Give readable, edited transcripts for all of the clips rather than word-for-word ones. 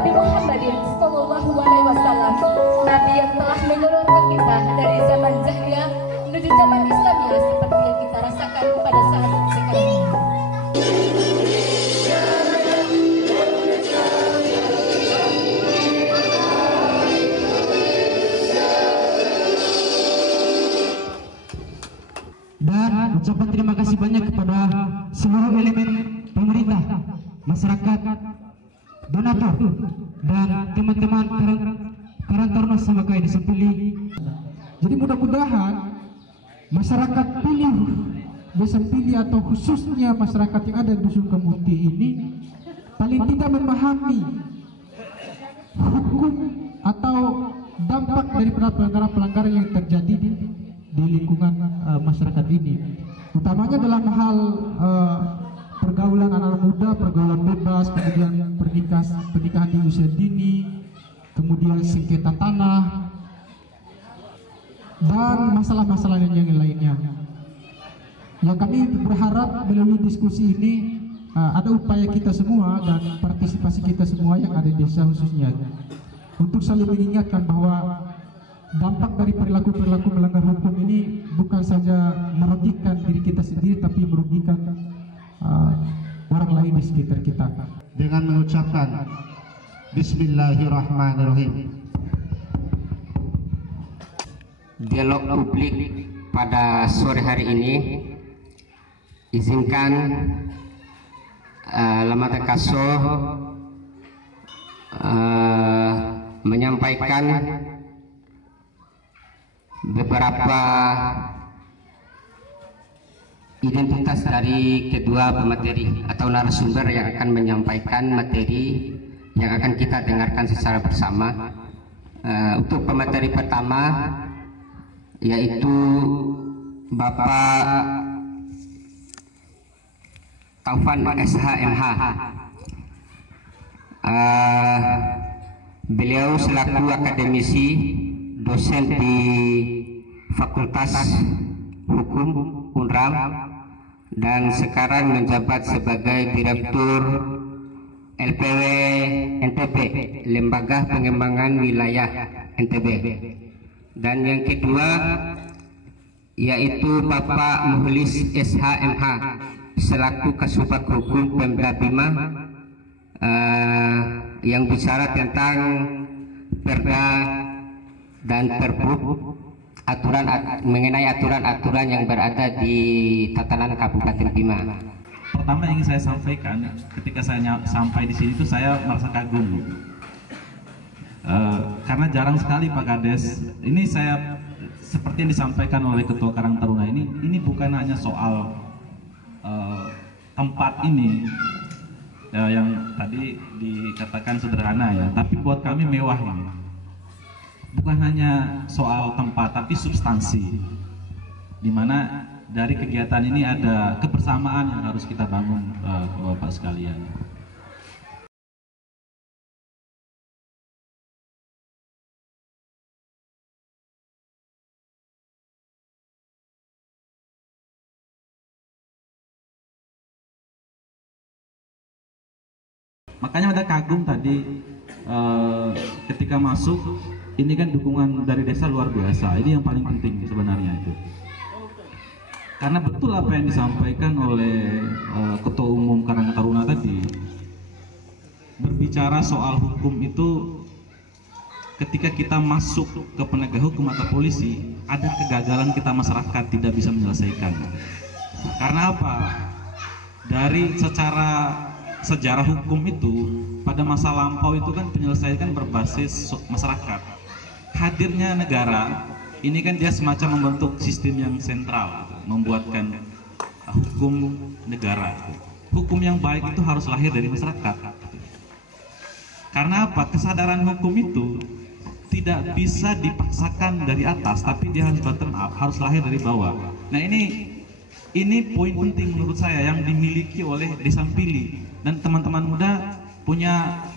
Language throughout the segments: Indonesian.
Nabi Muhammadin Sallallahu Alaihi Wasallam, Nabi yang telah menurunkan kita dari zaman jahiliyah menuju zaman Islamiyah seperti yang kita rasakan pada saat sekarang ini. Dan ucapan terima kasih banyak kepada seluruh elemen pemerintah, masyarakat, donatur, dan teman-teman Karang Taruna sebagai desa Pili. Jadi mudah-mudahan masyarakat Pili, desa Pili atau khususnya masyarakat yang ada di Dusun Kamuti ini paling tidak memahami hukum atau dampak daripada pelanggaran-pelanggaran yang terjadi di lingkungan masyarakat ini, utamanya dalam hal pergaulan anak muda, pergaulan bebas, kemudian pernikahan di usia dini, kemudian sengketa tanah, dan masalah-masalah yang lainnya. Yang kami berharap melalui diskusi ini ada upaya kita semua dan partisipasi kita semua yang ada di desa khususnya untuk saling mengingatkan bahwa dampak dari perilaku-perilaku melanggar hukum ini bukan saja merugikan diri kita sendiri, tapi merugikan orang lain di sekitar kita. Dengan mengucapkan Bismillahirrahmanirrahim. Dialog publik pada sore hari ini, izinkan Lamata Kaso menyampaikan beberapa identitas dari kedua pemateri atau narasumber yang akan menyampaikan materi yang akan kita dengarkan secara bersama. Untuk pemateri pertama yaitu Bapak Taufan SHMH. Beliau selaku akademisi, dosen di Fakultas Hukum UNRAM dan sekarang menjabat sebagai Direktur LPW NTB, Lembaga Pengembangan Wilayah NTB. Dan yang kedua yaitu Bapak Muhlis SHMH selaku Kasubag Hukum Pemda Bima, yang bicara tentang Perda dan Perbup, mengenai aturan-aturan yang berada di tatanan Kabupaten Bima. Pertama yang ingin saya sampaikan, ketika saya sampai di sini itu saya merasa kagum, karena jarang sekali Pak Kades. Ini saya seperti yang disampaikan oleh Ketua Karang Taruna ini bukan hanya soal tempat ini yang tadi dikatakan sederhana ya, tapi buat kami mewah ini. Bukan hanya soal tempat, tapi substansi, dimana dari kegiatan ini ada kebersamaan yang harus kita bangun, Bapak sekalian. Makanya ada kagum tadi ketika masuk. Ini kan dukungan dari desa luar biasa. Ini yang paling penting sebenarnya itu. Karena betul apa yang disampaikan oleh Ketua Umum Karang Taruna tadi. Berbicara soal hukum itu, ketika kita masuk ke penegak hukum atau polisi, ada kegagalan kita masyarakat tidak bisa menyelesaikan. Karena apa? Dari secara sejarah hukum itu, pada masa lampau itu kan penyelesaian berbasis masyarakat. Hadirnya negara ini kan dia semacam membentuk sistem yang sentral, membuatkan hukum negara. Hukum yang baik itu harus lahir dari masyarakat. Karena apa? Kesadaran hukum itu tidak bisa dipaksakan dari atas, tapi dia harus bottom up, harus lahir dari bawah. Nah ini poin penting menurut saya yang dimiliki oleh Desa Pili, dan teman-teman muda punya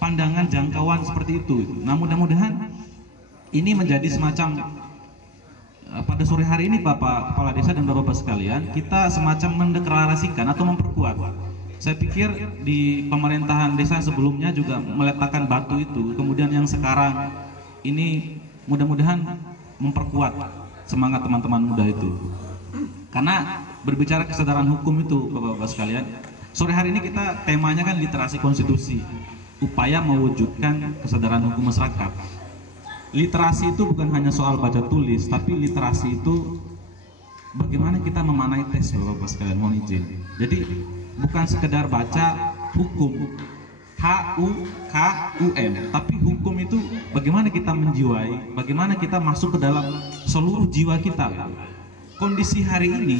pandangan jangkauan seperti itu. Nah mudah-mudahan ini menjadi semacam pada sore hari ini Bapak Kepala Desa dan Bapak-Bapak sekalian, kita semacam mendeklarasikan atau memperkuat Saya pikir di pemerintahan desa sebelumnya juga meletakkan batu itu, kemudian yang sekarang ini mudah-mudahan memperkuat semangat teman-teman muda itu. Karena berbicara kesadaran hukum itu, Bapak-bapak sekalian, sore hari ini kita temanya kan literasi konstitusi, upaya mewujudkan kesadaran hukum masyarakat. Literasi itu bukan hanya soal baca tulis, tapi literasi itu bagaimana kita memaknai teks, Bapak-bapak sekalian, mohon izin. Jadi bukan sekedar baca hukum HUKUM, tapi hukum itu bagaimana kita menjiwai, bagaimana kita masuk ke dalam seluruh jiwa kita. Kondisi hari ini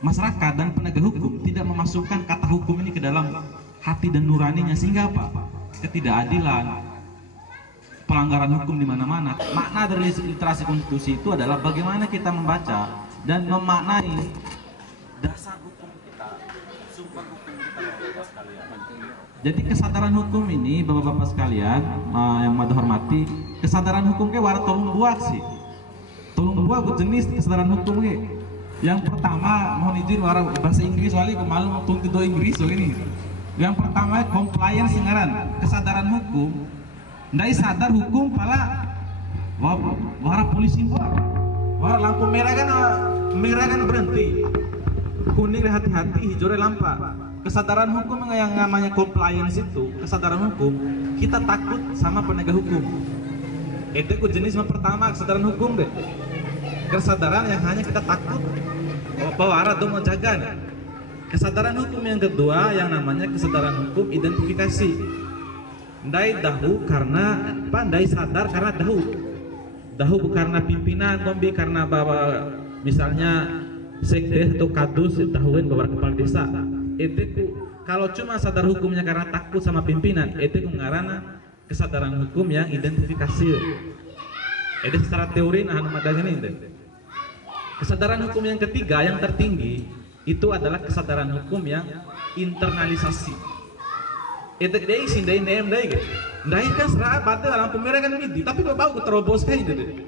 masyarakat dan penegak hukum tidak memasukkan kata hukum ini ke dalam hati dan nuraninya, sehingga apa? Ketidakadilan, pelanggaran hukum di mana-mana. Makna dari literasi konstitusi itu adalah bagaimana kita membaca dan memaknai dasar hukum kita, sumpah hukum kita, Bapak-bapak sekalian. Jadi kesadaran hukum ini, Bapak-bapak sekalian, yang mada hormati, kesadaran hukum ke wara tolong buat sih. Tolong buat jenis kesadaran hukum ke. Yang pertama, mohon izin wara bahasa Inggris, soalnya aku malu mau tuntut Inggris so ini. Yang pertama, compliance ngaran, kesadaran hukum. Ndai sadar hukum pala wara polisi buat. Wara lampu merah kan berhenti. Kuning hati-hati, hijau lampa. Kesadaran hukum yang namanya compliance itu, kesadaran hukum, kita takut sama penegak hukum. Itu jenis yang pertama, kesadaran hukum deh. Kesadaran yang hanya kita takut bahwa arah itu mau jaga. Kesadaran hukum yang kedua yang namanya kesadaran hukum identifikasi. Ndai dahu karena apa? Ndai sadar karena dahu. Dahu bukan karena pimpinan, kombi karena bahwa misalnya sekdes atau kadus tahuin bahwa kepala desa. Itu kalau cuma sadar hukumnya karena takut sama pimpinan, itu ngarana kesadaran hukum yang identifikasi. Itu secara teori nah madanya ini. Kesadaran hukum yang ketiga yang tertinggi itu adalah kesadaran hukum yang internalisasi. Itu deh sih deh gitu. Dai kan serah batu lampu merah kan gitu, tapi kok bau terobos kayak gitu.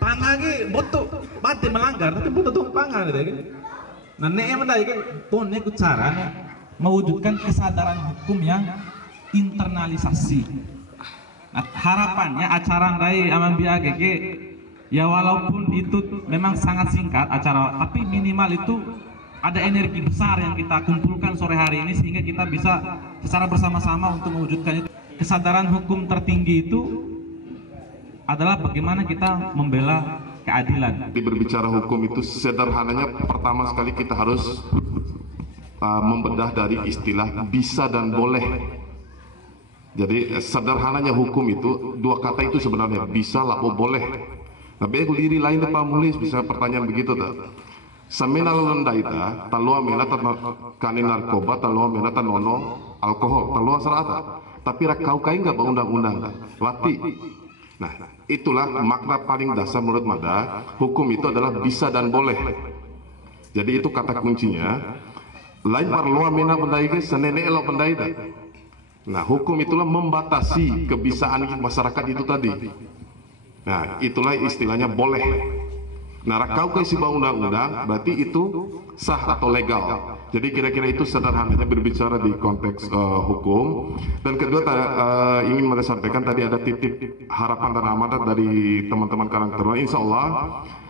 Pangage boto bate melanggar, tapi boto tuh pangan gitu. Nah, neem dai kan pun ne caranya mewujudkan kesadaran hukum yang internalisasi. Nah, harapannya acara dai amambia gege ya walaupun itu memang sangat singkat acara, tapi minimal itu ada energi besar yang kita kumpulkan sore hari ini sehingga kita bisa secara bersama-sama untuk mewujudkan itu. Kesadaran hukum tertinggi itu adalah bagaimana kita membela keadilan. Di berbicara hukum itu sederhananya pertama sekali kita harus membedah dari istilah bisa dan boleh. Jadi sederhananya hukum itu dua kata itu sebenarnya bisa lapo boleh. Tapi aku diri lain Pak Mulis bisa pertanyaan begitu tak? Samena londaita, talua menata kanin narkoba, talua menata nono alkohol, talua serata. Tapi rakau kain nggak undang-undang, lati. Nah, itulah makna paling dasar menurut Mada. Hukum itu adalah bisa dan boleh. Jadi itu kata kuncinya. Lain parloa mena pendaike senene elo pendaida. Nah, hukum itulah membatasi kebisaan masyarakat itu tadi. Nah, itulah istilahnya boleh. Nah, rakau ke si undang-undang berarti itu sah atau legal. Jadi kira-kira itu sederhananya berbicara di konteks hukum. Dan kedua ingin saya sampaikan tadi ada titip harapan dan amanat dari teman-teman Karang Taruna. Insya Allah.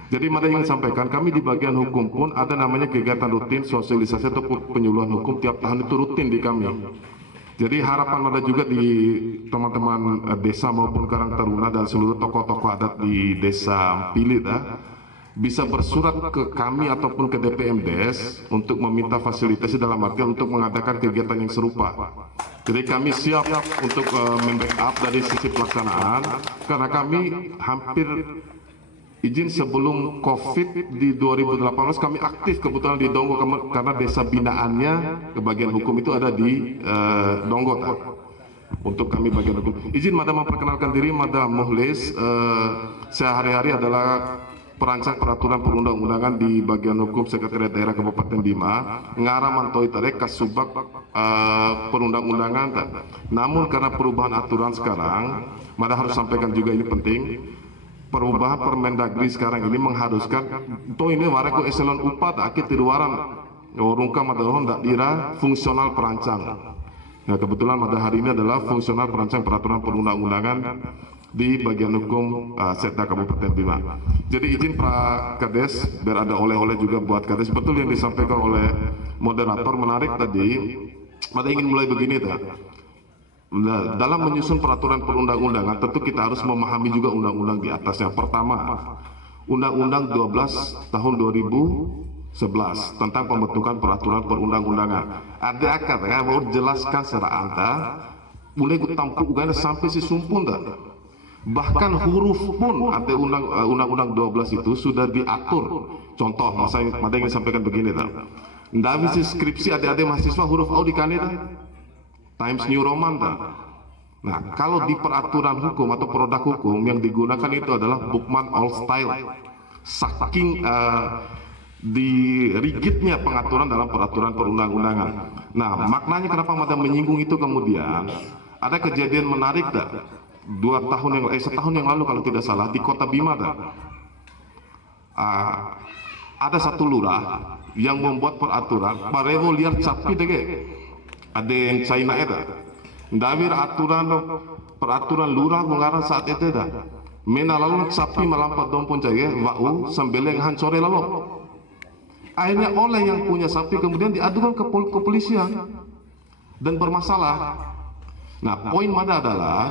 Jadi Mada ingin sampaikan kami di bagian hukum pun ada namanya kegiatan rutin sosialisasi atau penyuluhan hukum tiap tahun itu rutin di kami. Jadi harapan Mada juga di teman-teman desa maupun Karang Taruna dan seluruh tokoh-tokoh adat di desa Pilih bisa bersurat ke kami ataupun ke DPMDes untuk meminta fasilitasi dalam artian untuk mengadakan kegiatan yang serupa. Jadi kami siap untuk membackup dari sisi pelaksanaan karena kami hampir izin sebelum COVID di 2018 kami aktif kebetulan di Donggo karena desa binaannya kebagian hukum itu ada di Donggo. Untuk kami bagian hukum. Izin Mada memperkenalkan diri, Mada Muhlis. Saya hari-hari adalah perancang peraturan perundang-undangan di bagian hukum Sekretariat Daerah Kabupaten Bima. Ngara mantoi tadi kasubag perundang-undangan. Namun karena perubahan aturan sekarang, Mada harus sampaikan juga ini penting. Perubahan Permendagri sekarang ini mengharuskan, toh ini waraku eselon 4 akit tiruaran rungkam adalah ndak dira fungsional perancang. Nah, kebetulan pada hari ini adalah fungsional perancang peraturan perundang-undangan di bagian hukum Setda Kabupaten Bima. Jadi izin Pak Kades, biar ada oleh-oleh juga buat Kades. Betul yang disampaikan oleh moderator, menarik tadi. Pada ingin mulai begini dah. Dalam menyusun peraturan perundang-undangan, tentu kita harus memahami juga undang-undang di atasnya. Pertama, Undang-Undang 12 tahun 2011 tentang pembentukan peraturan perundang-undangan. Ada kata mau jelaskan secara anta, boleh tampuk ugana sampai si sumpun dah. Bahkan huruf pun ada undang-undang 12 itu sudah diatur. Contoh, saya ingin sampaikan begini dah. Dalam skripsi adik-adik mahasiswa huruf A di kaneda Times New Roman dah. Nah, kalau di peraturan hukum atau produk hukum yang digunakan itu adalah Bookman All Style. Saking di rigidnya pengaturan dalam peraturan perundang-undangan. Nah, maknanya kenapa Mada menyinggung itu kemudian ada kejadian menarik dah. Setahun yang lalu kalau tidak salah di Kota Bima dah. Ada satu lurah yang membuat peraturan parevo liar capi dege. Ada yang China itu. Dawir peraturan lurah mengarang saat itu dah. Mena lalu capi melampat dompon jage wau sembeleng hancore lalu. Akhirnya oleh yang punya sapi kemudian diadukan ke kepolisian dan bermasalah. Nah, poin Mada adalah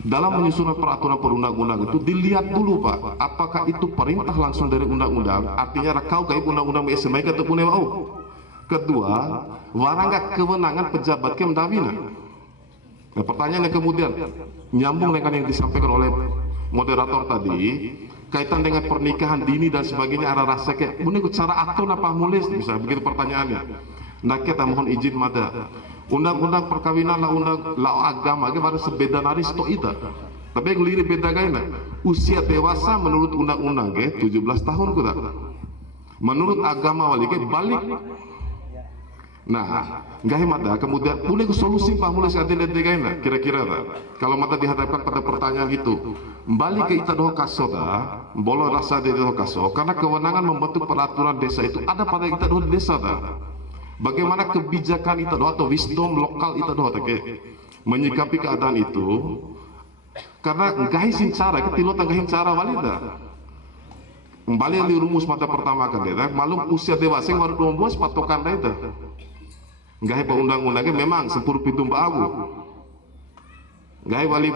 dalam menyusun peraturan perundang-undang itu dilihat dulu Pak, apakah itu perintah langsung dari undang-undang, artinya rakau kayak undang-undang BSMI atau punewau. Kedua, warangga kewenangan pejabat kemdawina. Nah, pertanyaannya kemudian nyambung dengan yang disampaikan oleh moderator tadi, kaitan dengan pernikahan dini dan sebagainya, ada rasa kayak menurut cara atau apa mulis bisa begitu pertanyaannya. Nah, kita mohon izin Mada. Undang-undang perkawinan lah agama baru sebeda naris to ita. Tapi yang lirik beda gayna. Usia dewasa menurut undang-undang 17 tahun kuda. Menurut agama wali balik. Nah, gahe Mada kemudian boleh solusi Pak mulai saat ini gayna kira-kira kalau Mada dihadapkan pada pertanyaan itu, balik ke ita doh kaso bolo rasa di doh kaso karena kewenangan membentuk peraturan desa itu ada pada ita doh desa Bagaimana kebijakan itu atau wisdom lokal itu menyikapi keadaan itu, karena gahisin cara ketilo tanggahin cara walida kembali yang dirumus pada pertama kan deh malum usia dewasa yang baru membuat patokan deh gahi undang-undangnya memang sepuluh pitung bagu gahi wali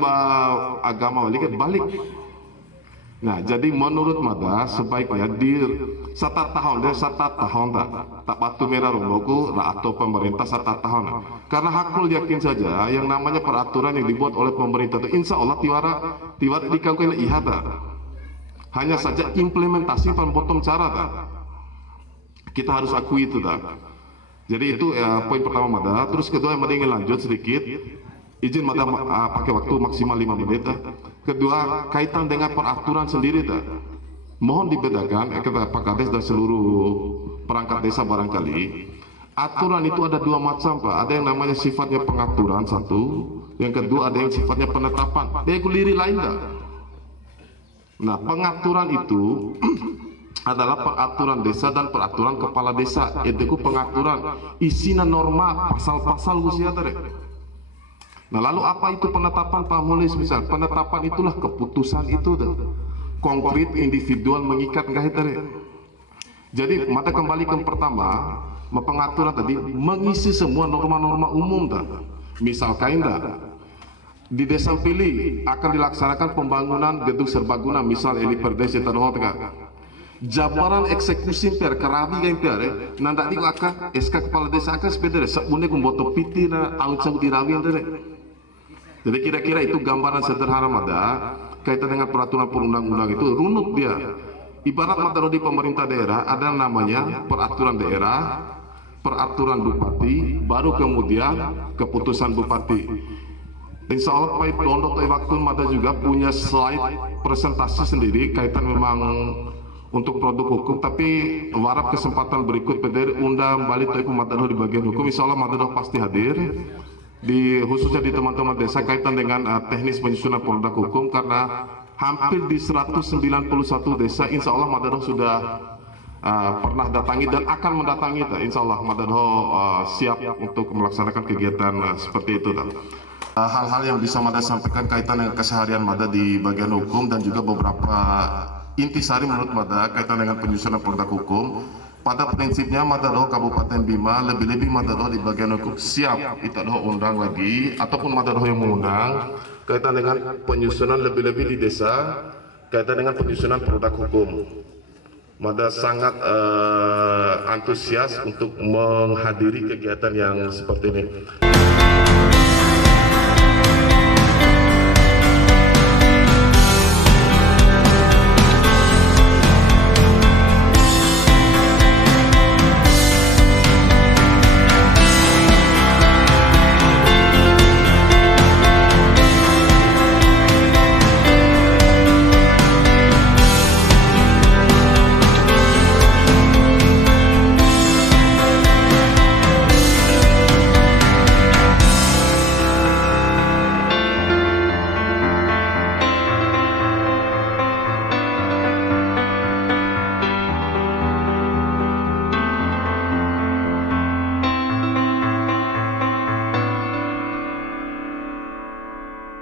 agama wali kan balik. Nah, jadi menurut Mada sebaiknya di satu tahun tak patuh merah romboku atau pemerintah satu tahun. Karena hakul yakin saja yang namanya peraturan yang dibuat oleh pemerintah itu insya Allah tiwara dikaukan ihata. Hanya saja implementasi pembotong cara kita harus akui itu Jadi itu poin pertama Mada. Terus kedua yang Mada ingin lanjut sedikit. Izin Mada pakai waktu maksimal 5 menit Kedua, kaitan dengan peraturan sendiri mohon dibedakan kepada Pak Kades dan seluruh perangkat desa barangkali. Aturan itu ada dua macam Pak. Ada yang namanya sifatnya pengaturan satu, yang kedua ada yang sifatnya penetapan. Dia kuliri lain Nah, pengaturan itu adalah peraturan desa dan peraturan kepala desa. Itu pengaturan isinya norma pasal-pasal usia Nah, lalu apa itu penetapan Pak Mulis misal? Penetapan itulah keputusan itu konkret individual mengikat Jadi mata kembali ke pertama, pengaturan tadi mengisi semua norma-norma umum Misalkan di desa Pili akan dilaksanakan pembangunan gedung serbaguna misal ini perdes Jabaran eksekusi per kerabi yang per nanda di akan SK kepala desa akan sepeda sebune kumboto piti na aucau dirawi Jadi kira-kira itu gambaran sederhana Mada kaitan dengan peraturan perundang-undang itu runut dia. Ibarat Mada di pemerintah daerah ada namanya peraturan daerah, peraturan bupati, baru kemudian keputusan bupati. Insya Allah Pak Dondo waktu Mada juga punya slide presentasi sendiri kaitan memang untuk produk hukum, tapi warap kesempatan berikut pederi undang balik Pak Mada di bagian hukum. Insya Allah Mada pasti hadir. Khususnya di teman-teman desa kaitan dengan teknis penyusunan produk hukum karena hampir di 191 desa insya Allah Madaroh sudah pernah datangi dan akan mendatangi insya Allah Madadho siap untuk melaksanakan kegiatan seperti itu. Hal-hal yang bisa Mada sampaikan kaitan dengan keseharian Mada di bagian hukum dan juga beberapa intisari menurut Mada kaitan dengan penyusunan produk hukum. Pada prinsipnya Madadho Kabupaten Bima lebih-lebih Madadho di bagian hukum siap kita undang lagi ataupun Madadho yang mengundang kaitan dengan penyusunan lebih-lebih di desa kaitan dengan penyusunan produk hukum. Mada sangat antusias untuk menghadiri kegiatan yang seperti ini.